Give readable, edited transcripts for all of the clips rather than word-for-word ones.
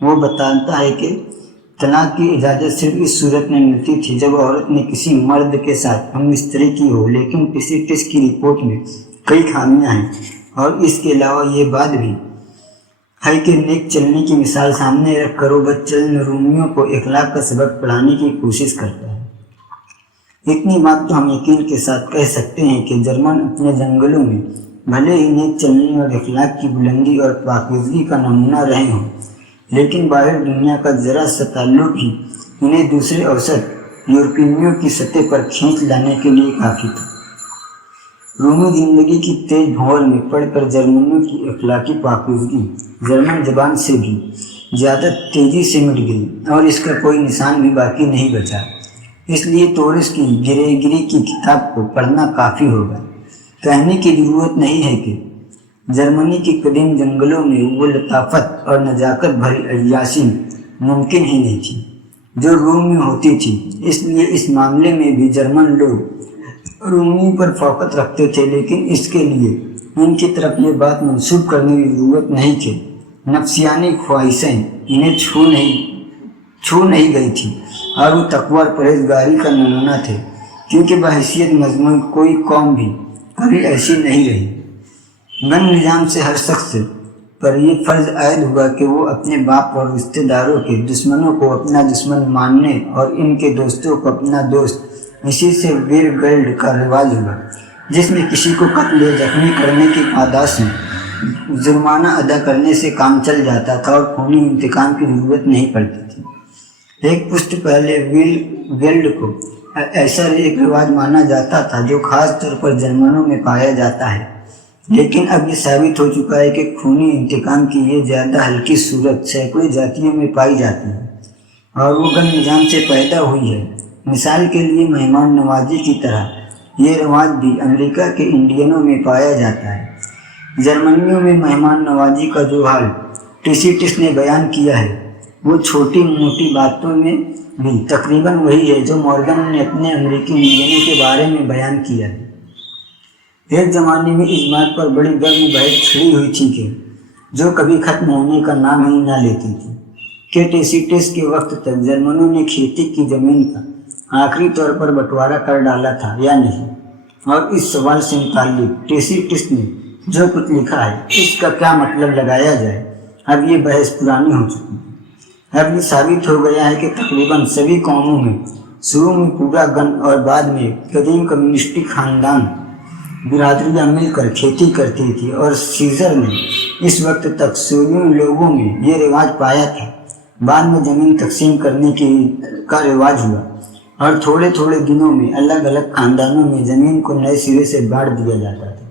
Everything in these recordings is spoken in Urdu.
وہ بتاتا ہے کہ طلاق کی اجازت صرف اس صورت میں ملتی تھی جب عورت نے کسی مرد کے ساتھ ہم بستری کی ہو، لیکن ٹیسیٹس کی رپورٹ میں کئی خامیاں ہیں، اور اس کے علاوہ یہ بات بھی ہے کہ نیک چلنے کی مثال سامنے رکھ کر وہ بد چلن رومیوں کو اخلاق کا سبق پڑھانے کی کوشش کرتا ہے۔ اتنی بات تو ہم یقین کے ساتھ کہہ سکتے ہیں کہ جرمن اپنے جنگلوں میں بھلے ہی نیک چلنے اور اخلاق کی بلندی اور پاکیزگی کا نمونہ رہے ہوں، لیکن باہر دنیا کا ذرا سا تعلق ہی انہیں دوسرے اوسط یورپینیوں کی سطح پر کھینچ لانے کے لیے کافی تھا۔ رومی زندگی کی تیز بھنور میں پڑھ کر جرمنوں کی اخلاقی پاکیزگی جرمن زبان سے بھی زیادہ تیزی سے مٹ گئی اور اس کا کوئی نشان بھی باقی نہیں بچا۔ اس لیے تورس کی گریگری کی کتاب کو پڑھنا کافی ہوگا۔ کہنے کی ضرورت نہیں ہے کہ جرمنی کے قدیم جنگلوں میں وہ لطافت اور نزاکت بھری عیاشی ممکن ہی نہیں تھی جو روم میں ہوتی تھی۔ اس لیے اس معاملے میں بھی جرمن لوگ رومی پر فوقت رکھتے تھے، لیکن اس کے لیے ان کی طرف یہ بات منسوب کرنے کی ضرورت نہیں کہ نفسیانی خواہشیں انہیں چھو نہیں گئی تھی اور وہ تقوی اور پرہیزگاری کا نمونہ تھے، کیونکہ بحیثیت مضمون کوئی قوم بھی کبھی ایسی نہیں رہی۔ بن نظام سے ہر شخص پر یہ فرض عائد ہوا کہ وہ اپنے باپ اور رشتہ داروں کے دشمنوں کو اپنا دشمن ماننے اور ان کے دوستوں کو اپنا دوست۔ اسی سے ویر گلڈ کا رواج ہوا، جس میں کسی کو قتل یا زخمی کرنے کی پاداش میں جرمانہ ادا کرنے سے کام چل جاتا تھا اور خونی انتقام کی ضرورت نہیں پڑتی تھی۔ ایک پشت پہلے ویر گلڈ کو ایسا ایک رواج مانا جاتا تھا جو خاص طور پر جرمنوں میں پایا جاتا ہے، لیکن اب یہ ثابت ہو چکا ہے کہ خونی انتقام کی یہ زیادہ ہلکی صورت سینکڑوں جاتیوں میں پائی جاتی ہے اور وہ گن نظام سے پیدا ہوئی ہے۔ مثال کے لیے مہمان نوازی کی طرح یہ رواج بھی امریکہ کے انڈینوں میں پایا جاتا ہے۔ جرمنیوں میں مہمان نوازی کا جو حال ٹیسیٹس نے بیان کیا ہے وہ چھوٹی موٹی باتوں میں بھی تقریباً وہی ہے جو مورگن نے اپنے امریکی انڈینوں کے بارے میں بیان کیا ہے۔ ایک زمانے میں اس بات پر بڑی گرم بحث چھڑی ہوئی تھی کہ جو کبھی ختم ہونے کا نام ہی نہ لیتی تھی کہ ٹیسیٹس کے وقت تک جرمنوں نے کھیتی کی زمین کا آخری طور پر بٹوارا کر ڈالا تھا یا نہیں، اور اس سوال سے متعلق ٹیسیٹس نے جو کچھ لکھا ہے اس کا کیا مطلب لگایا جائے، اب یہ بحث پرانی ہو چکی ہے۔ اب یہ ثابت ہو گیا ہے کہ تقریباً سبھی قوموں میں شروع میں پورا گن اور بعد میں قدیم کمیونسٹی خاندان برادریاں مل کر کھیتی کرتی تھی، اور سیزر نے اس وقت تک سویوں لوگوں میں یہ رواج پایا تھا۔ بعد میں زمین تقسیم کرنے کا رواج ہوا اور تھوڑے تھوڑے دنوں میں الگ الگ خاندانوں میں زمین کو نئے سرے سے بانٹ دیا جاتا تھا۔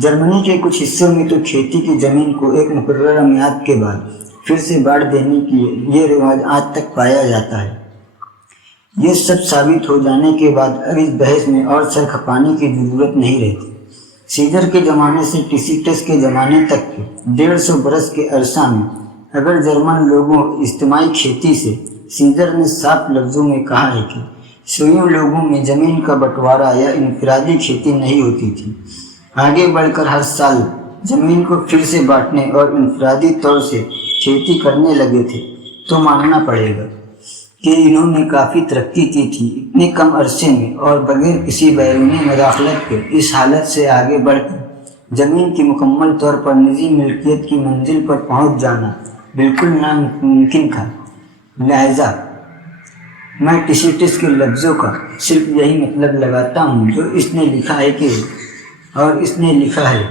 جرمنی کے کچھ حصوں میں تو کھیتی کی زمین کو ایک مقررہ میعاد کے بعد پھر سے بانٹ دینے کی یہ رواج آج تک پایا جاتا ہے۔ یہ سب ثابت ہو جانے کے بعد اب اس بحث میں اور سر کھپانے کی ضرورت نہیں رہتی۔ سیزر کے زمانے سے ٹیسیٹس کے زمانے تک کے 150 برس کے عرصہ میں اگر جرمن لوگوں اجتماعی کھیتی سے، سیزر نے صاف لفظوں میں کہا ہے کہ سویوں لوگوں میں زمین کا بٹوارا یا انفرادی کھیتی نہیں ہوتی تھی، آگے بڑھ کر ہر سال زمین کو پھر سے بانٹنے اور انفرادی طور سے کھیتی کرنے لگے تھے، تو ماننا پڑے گا کہ انہوں نے کافی ترقی کی تھی اتنے کم عرصے میں، اور بغیر کسی بیرونی مداخلت کے اس حالت سے آگے بڑھ کر زمین کی مکمل طور پر نجی ملکیت کی منزل پر پہنچ جانا بالکل ناممکن تھا۔ لہذا میں ٹیسیٹس کے لفظوں کا صرف یہی مطلب لگاتا ہوں جو اس نے لکھا ہے،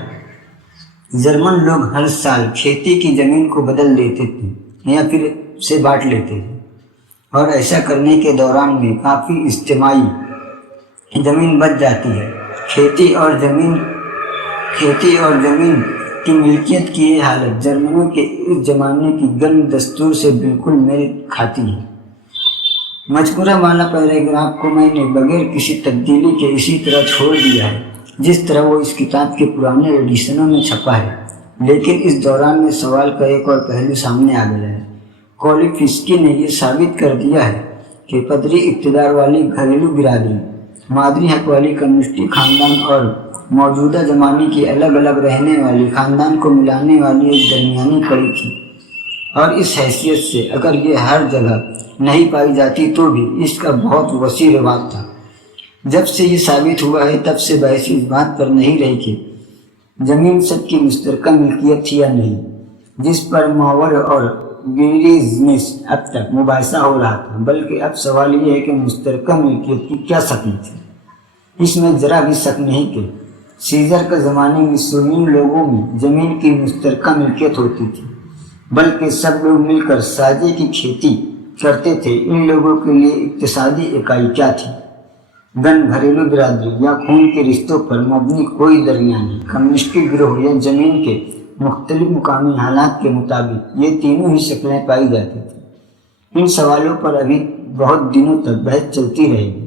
جرمن لوگ ہر سال کھیتی کی زمین کو بدل دیتے تھے یا پھر اسے بانٹ لیتے تھے، اور ایسا کرنے کے دوران میں کافی اجتماعی زمین بچ جاتی ہے۔ کھیتی اور زمین کی ملکیت کی یہ حالت جرمنوں کے اس زمانے کی گرم دستور سے بالکل میل کھاتی ہے۔ مذکورہ والا پیراگراف کو میں نے بغیر کسی تبدیلی کے اسی طرح چھوڑ دیا ہے جس طرح وہ اس کتاب کے پرانے ایڈیشنوں میں چھپا ہے، لیکن اس دوران میں سوال کا ایک اور پہلو سامنے آ گیا ہے۔ کولیفسکی نے یہ ثابت کر دیا ہے کہ پدری اقتدار والی گھریلو برادری، مادری حق والی کمیونسٹی خاندان اور موجودہ زمانے کی الگ الگ رہنے والی خاندان کو ملانے والی ایک درمیانی کڑی تھی، اور اس حیثیت سے اگر یہ ہر جگہ نہیں پائی جاتی تو بھی اس کا بہت وسیع رواج تھا۔ جب سے یہ ثابت ہوا ہے تب سے بحث اس بات پر نہیں رہی کہ زمین سب کی مشترکہ ملکیت تھی یا نہیں، جس پر ماور اور گیریز میں اب تک مباحثہ ہو رہا تھا، بلکہ اب سوال یہ ہے کہ مشترکہ ملکیت کی کیا شکل تھی۔ اس میں ذرا بھی شک نہیں کہ سیزر کے زمانے میں سومین لوگوں میں زمین کی مشترکہ ملکیت ہوتی تھی، بلکہ سب لوگ مل کر ساجے کی کھیتی کرتے تھے۔ ان لوگوں کے لیے اقتصادی اکائی کیا تھی؟ گن، گھریلو برادری یا خون کے رشتوں پر مبنی کوئی درمیانی کمیونسٹی گروہ یا زمین کے مختلف مقامی حالات کے مطابق یہ تینوں ہی شکلیں پائی جاتی تھیں۔ ان سوالوں پر ابھی بہت دنوں تک بحث چلتی رہے گی۔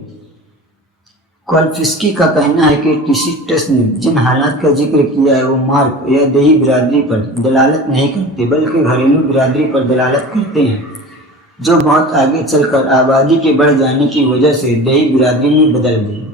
کولفسکی کا کہنا ہے کہ ٹیسیٹس نے جن حالات کا ذکر کیا ہے وہ مارک یا دیہی برادری پر دلالت نہیں کرتے، بلکہ گھریلو برادری پر دلالت کرتے ہیں، جو بہت آگے چل کر آبادی کے بڑھ جانے کی وجہ سے دیہی برادری میں بدل گئی۔